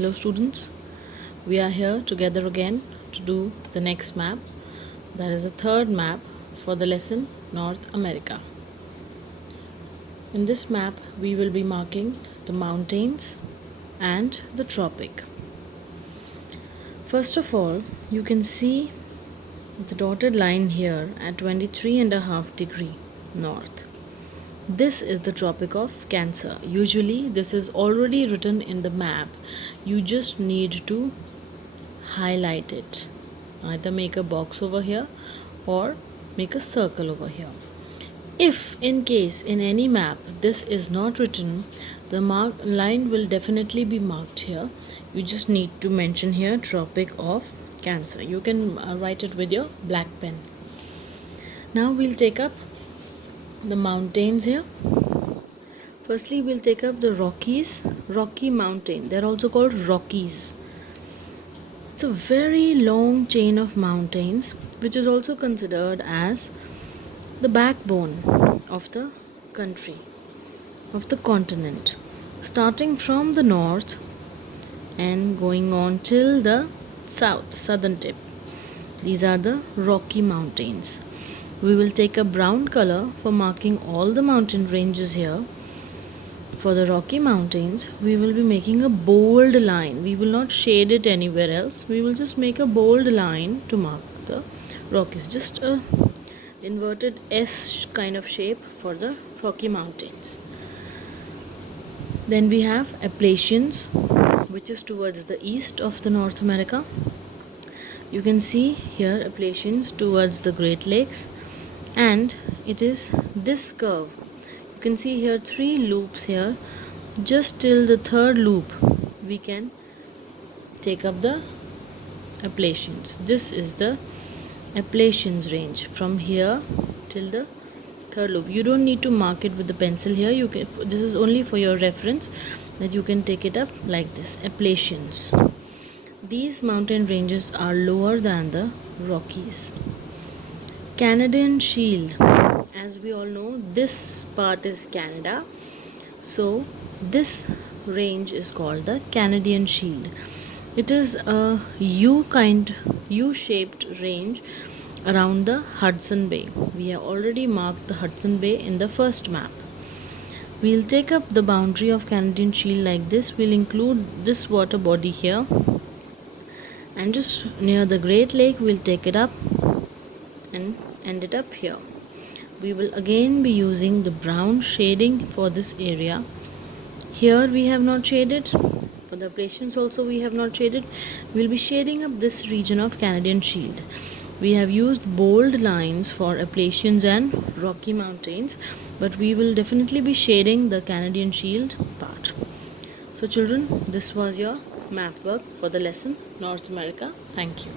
Hello students, we are here together again to do the next map. That is the third map for the lesson North America. In this map we will be marking the mountains and the tropic. First of all, you can see the dotted line here at 23.5 degree north. This is the Tropic of Cancer. Usually this is already written in the map. You just need to highlight it. Either make a box over here or make a circle over here. If in case in any map this is not written, the line will definitely be marked here. You just need to mention here Tropic of Cancer. You can write it with your black pen. Now we'll take up the mountains here. Firstly, we'll take up the Rocky Mountain. They're also called Rockies. It's a very long chain of mountains which is also considered as the backbone of the country, of the continent, starting from the north and going on till the southern tip. These are the Rocky Mountains. We will take a brown color for marking all the mountain ranges here. For the Rocky Mountains, we will be making a bold line. We will not shade it anywhere else. We will just make a bold line to mark the Rockies. Just a inverted S kind of shape for the Rocky Mountains. Then we have Appalachians, which is towards the east of the North America. You can see here Appalachians towards the Great Lakes, and it is this curve. You can see here 3 loops here. Just till the third loop we can take up the Appalachians. This is the Appalachians range from here till the third loop. You don't need to mark it with the pencil here. You can, this is only for your reference, that you can take it up like this. Appalachians. These mountain ranges are lower than the Rockies. Canadian Shield. As we all know, this part is Canada. So this range is called the Canadian Shield. It is a U-shaped range around the Hudson Bay. We have already marked the Hudson Bay in the first map. We'll take up the boundary of Canadian Shield like this. We'll include this water body here, and just near the Great Lake we'll take it up and end it up here. We will again be using the brown shading for this area. Here we have not shaded. For the Appalachians also we have not shaded. We'll be shading up this region of Canadian Shield. We have used bold lines for Appalachians and Rocky Mountains, but we will definitely be shading the Canadian Shield part. So children, this was your map work for the lesson North America. Thank you.